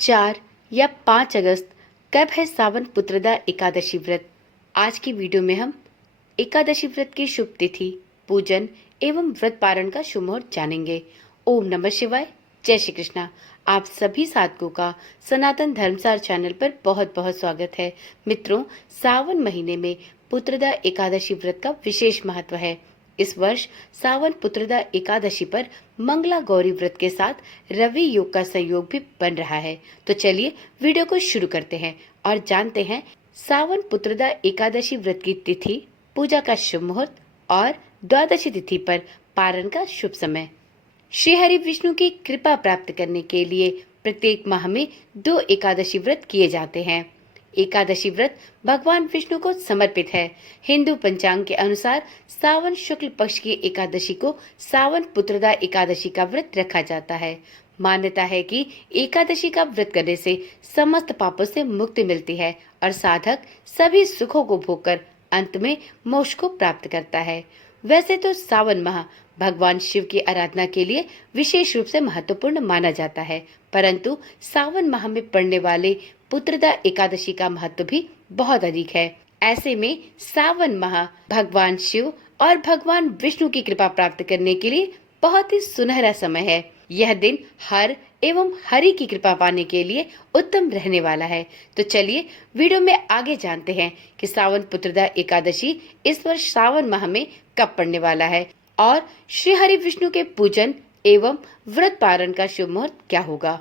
4 या 5 अगस्त कब है सावन पुत्रदा एकादशी व्रत। आज की वीडियो में हम एकादशी व्रत की शुभ तिथि, पूजन एवं व्रत पारण का शुभ मुहूर्त जानेंगे। ओम नमः शिवाय, जय श्री कृष्णा। आप सभी साधकों का सनातन धर्मसार चैनल पर बहुत बहुत स्वागत है। मित्रों, सावन महीने में पुत्रदा एकादशी व्रत का विशेष महत्व है। इस वर्ष सावन पुत्रदा एकादशी पर मंगला गौरी व्रत के साथ रवि योग का संयोग भी बन रहा है। तो चलिए वीडियो को शुरू करते हैं और जानते हैं सावन पुत्रदा एकादशी व्रत की तिथि, पूजा का शुभ मुहूर्त और द्वादशी तिथि पर पारण का शुभ समय। श्री हरि विष्णु की कृपा प्राप्त करने के लिए प्रत्येक माह में 2 एकादशी व्रत किए जाते हैं। एकादशी व्रत भगवान विष्णु को समर्पित है। हिंदू पंचांग के अनुसार सावन शुक्ल पक्ष की एकादशी को सावन पुत्रदा एकादशी का व्रत रखा जाता है। मान्यता है कि एकादशी का व्रत करने से समस्त पापों से मुक्ति मिलती है और साधक सभी सुखों को भोगकर अंत में मोक्ष को प्राप्त करता है। वैसे तो सावन माह भगवान शिव की आराधना के लिए विशेष रूप से महत्वपूर्ण माना जाता है, परंतु सावन माह में पड़ने वाले पुत्रदा एकादशी का महत्व भी बहुत अधिक है। ऐसे में सावन माह भगवान शिव और भगवान विष्णु की कृपा प्राप्त करने के लिए बहुत ही सुनहरा समय है। यह दिन हर एवं हरि की कृपा पाने के लिए उत्तम रहने वाला है। तो चलिए वीडियो में आगे जानते हैं कि सावन पुत्रदा एकादशी इस वर्ष सावन माह में कब पड़ने वाला है और श्री हरि विष्णु के पूजन एवं व्रत पारण का शुभ मुहूर्त क्या होगा।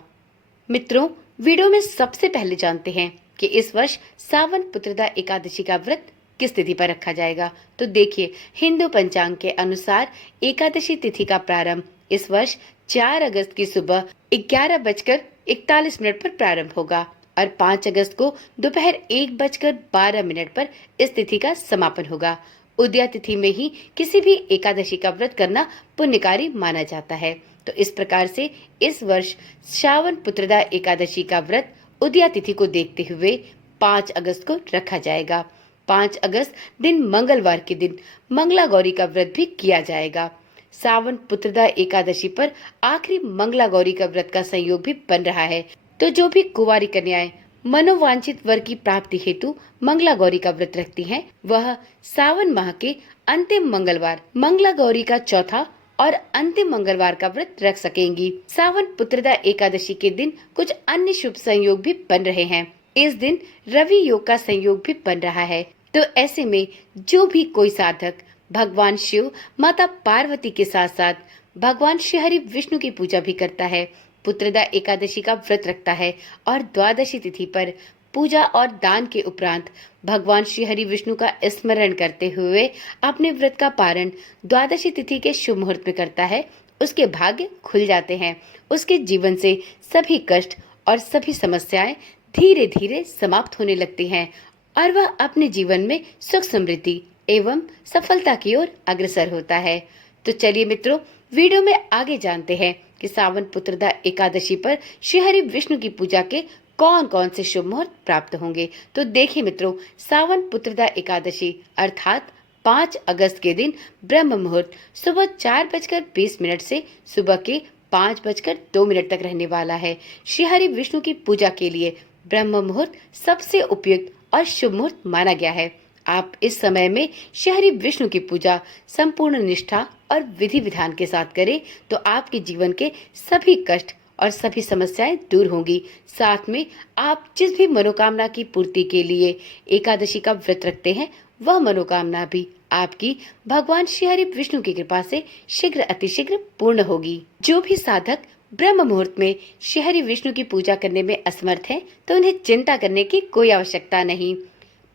मित्रों, वीडियो में सबसे पहले जानते हैं कि इस वर्ष सावन पुत्रदा एकादशी का व्रत किस तिथि पर रखा जाएगा। तो देखिए, हिंदू पंचांग के अनुसार एकादशी तिथि का प्रारंभ इस वर्ष 4 अगस्त की सुबह 11:41 पर प्रारंभ होगा और 5 अगस्त को दोपहर 1:12 पर इस तिथि का समापन होगा। उदया तिथि में ही किसी भी एकादशी का व्रत करना पुण्यकारी माना जाता है। तो इस प्रकार से इस वर्ष श्रावण पुत्रदा एकादशी का व्रत उदया तिथि को देखते हुए 5 अगस्त को रखा जाएगा। 5 अगस्त दिन मंगलवार के दिन मंगला गौरी का व्रत भी किया जाएगा। सावन पुत्रदा एकादशी पर आखिरी मंगला गौरी का व्रत का संयोग भी बन रहा है। तो जो भी कुंवारी कन्याएं मनोवांछित वर की प्राप्ति हेतु मंगला गौरी का व्रत रखती हैं, वह सावन माह के अंतिम मंगलवार मंगला गौरी का चौथा और अंतिम मंगलवार का व्रत रख सकेंगी। सावन पुत्रदा एकादशी के दिन कुछ अन्य शुभ संयोग भी बन रहे हैं। इस दिन रवि योग का संयोग भी बन रहा है। तो ऐसे में जो भी कोई साधक भगवान शिव, माता पार्वती के साथ साथ भगवान श्री हरि विष्णु की पूजा भी करता है, पुत्रदा एकादशी का व्रत रखता है और द्वादशी तिथि पर पूजा और दान के उपरांत भगवान श्री हरि विष्णु का स्मरण करते हुए अपने व्रत का पारण द्वादशी तिथि के शुभ मुहूर्त में करता है, उसके भाग्य खुल जाते हैं। उसके जीवन से सभी कष्ट और सभी समस्याएं धीरे धीरे समाप्त होने लगती हैं और वह अपने जीवन में सुख समृद्धि एवं सफलता की ओर अग्रसर होता है। तो चलिए मित्रों, वीडियो में आगे जानते हैं कि सावन पुत्रदा एकादशी पर श्री हरि विष्णु की पूजा के कौन कौन से शुभ मुहूर्त प्राप्त होंगे। तो देखिए मित्रों, सावन पुत्रदा एकादशी अर्थात 5 अगस्त के दिन ब्रह्म मुहूर्त सुबह 4:20 से सुबह के 5:02 तक रहने वाला है। श्री हरि विष्णु की पूजा के लिए ब्रह्म मुहूर्त सबसे उपयुक्त और शुभ मुहूर्त माना गया है। आप इस समय में श्री हरि विष्णु की पूजा संपूर्ण निष्ठा और विधि विधान के साथ करें तो आपके जीवन के सभी कष्ट और सभी समस्याएं दूर होंगी। साथ में आप जिस भी मनोकामना की पूर्ति के लिए एकादशी का व्रत रखते हैं, वह मनोकामना भी आपकी भगवान श्री हरि विष्णु की कृपा से शीघ्र अतिशीघ्र पूर्ण होगी। जो भी साधक ब्रह्म मुहूर्त में श्री हरि विष्णु की पूजा करने में असमर्थ हैं, तो उन्हें चिंता करने की कोई आवश्यकता नहीं।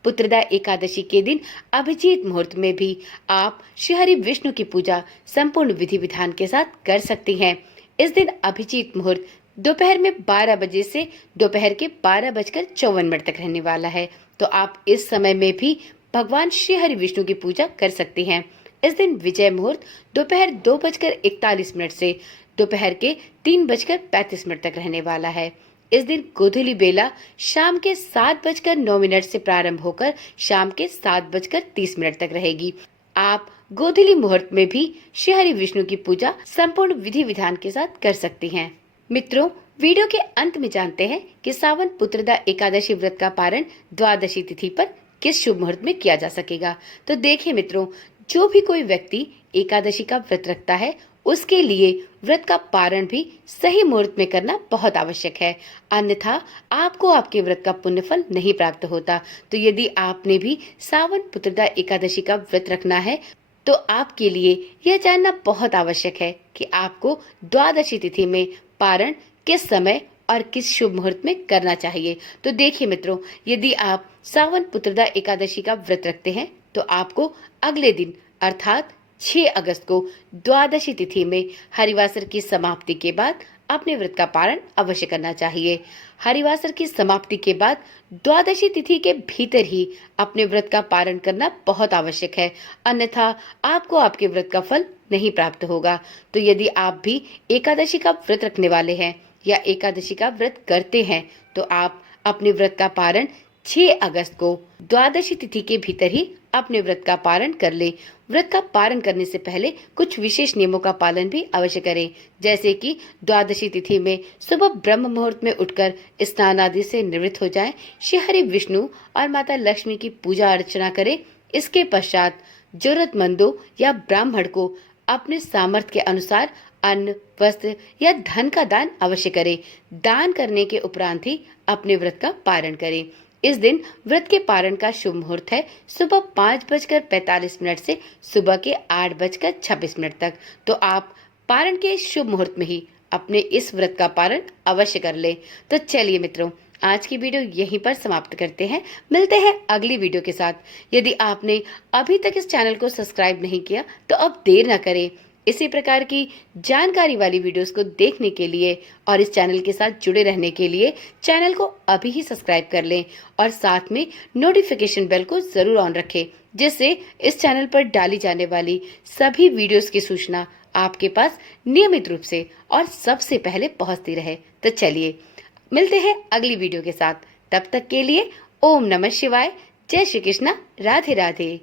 पुत्रदा एकादशी के दिन अभिजीत मुहूर्त में भी आप श्री हरि विष्णु की पूजा संपूर्ण विधि विधान के साथ कर सकती हैं। इस दिन अभिजीत मुहूर्त दोपहर में 12 बजे से दोपहर के 12:54 तक रहने वाला है। तो आप इस समय में भी भगवान श्री हरि विष्णु की पूजा कर सकती हैं। इस दिन विजय मुहूर्त दोपहर 2:41 से दोपहर के 3:35 तक रहने वाला है। इस दिन गोधूली बेला शाम के 7:09 से प्रारंभ होकर शाम के 7:30 तक रहेगी। आप गोधूली मुहूर्त में भी श्री हरि विष्णु की पूजा संपूर्ण विधि विधान के साथ कर सकती हैं। मित्रों, वीडियो के अंत में जानते हैं कि सावन पुत्रदा एकादशी व्रत का पारण द्वादशी तिथि पर किस शुभ मुहूर्त में किया जा सकेगा। तो देखिए मित्रों, जो भी कोई व्यक्ति एकादशी का व्रत रखता है उसके लिए व्रत का पारण भी सही मुहूर्त में करना बहुत आवश्यक है, अन्यथा आपको आपके व्रत का पुण्य फल नहीं प्राप्त होता। तो यदि आपने भी सावन पुत्रदा एकादशी का व्रत रखना है तो आपके लिए यह जानना बहुत आवश्यक है कि आपको द्वादशी तिथि में पारण किस समय और किस शुभ मुहूर्त में करना चाहिए। तो देखिए मित्रों, यदि आप सावन पुत्रदा एकादशी का व्रत रखते हैं तो आपको अगले दिन अर्थात 6 अगस्त को द्वादशी तिथि में हरिवासर की समाप्ति के बाद अपने व्रत का पारण अवश्य करना चाहिए। हरिवासर की समाप्ति के बाद द्वादशी तिथि के भीतर ही अपने व्रत का पारण करना बहुत आवश्यक है, अन्यथा आपको आपके व्रत का फल नहीं प्राप्त होगा। तो यदि आप भी एकादशी का व्रत रखने वाले हैं या एकादशी का व्रत करते हैं तो आप अपने व्रत का पारण 6 अगस्त को द्वादशी तिथि के भीतर ही अपने व्रत का पारण कर ले। व्रत का पारण करने से पहले कुछ विशेष नियमों का पालन भी अवश्य करें, जैसे कि द्वादशी तिथि में सुबह ब्रह्म मुहूर्त में उठकर स्नान आदि से निवृत्त हो जाएं, श्री हरि विष्णु और माता लक्ष्मी की पूजा अर्चना करें। इसके पश्चात जरूरतमंदों या ब्राह्मण को अपने सामर्थ्य के अनुसार अन्न, वस्त्र या धन का दान अवश्य करें। दान करने के उपरांत ही अपने व्रत का पारण करें। इस दिन व्रत के पारण का शुभ मुहूर्त है सुबह 5:45 से सुबह के 8:26 तक। तो आप पारण के शुभ मुहूर्त में ही अपने इस व्रत का पारण अवश्य कर लें। तो चलिए मित्रों, आज की वीडियो यहीं पर समाप्त करते हैं। मिलते हैं अगली वीडियो के साथ। यदि आपने अभी तक इस चैनल को सब्सक्राइब नहीं किया तो अब देर ना करें। इसी प्रकार की जानकारी वाली वीडियोस को देखने के लिए और इस चैनल के साथ जुड़े रहने के लिए चैनल को अभी ही सब्सक्राइब कर लें और साथ में नोटिफिकेशन बेल को जरूर ऑन रखें, जिससे इस चैनल पर डाली जाने वाली सभी वीडियोस की सूचना आपके पास नियमित रूप से और सबसे पहले पहुंचती रहे। तो चलिए मिलते हैं अगली वीडियो के साथ। तब तक के लिए ओम नमः शिवाय, जय श्री कृष्णा, राधे राधे।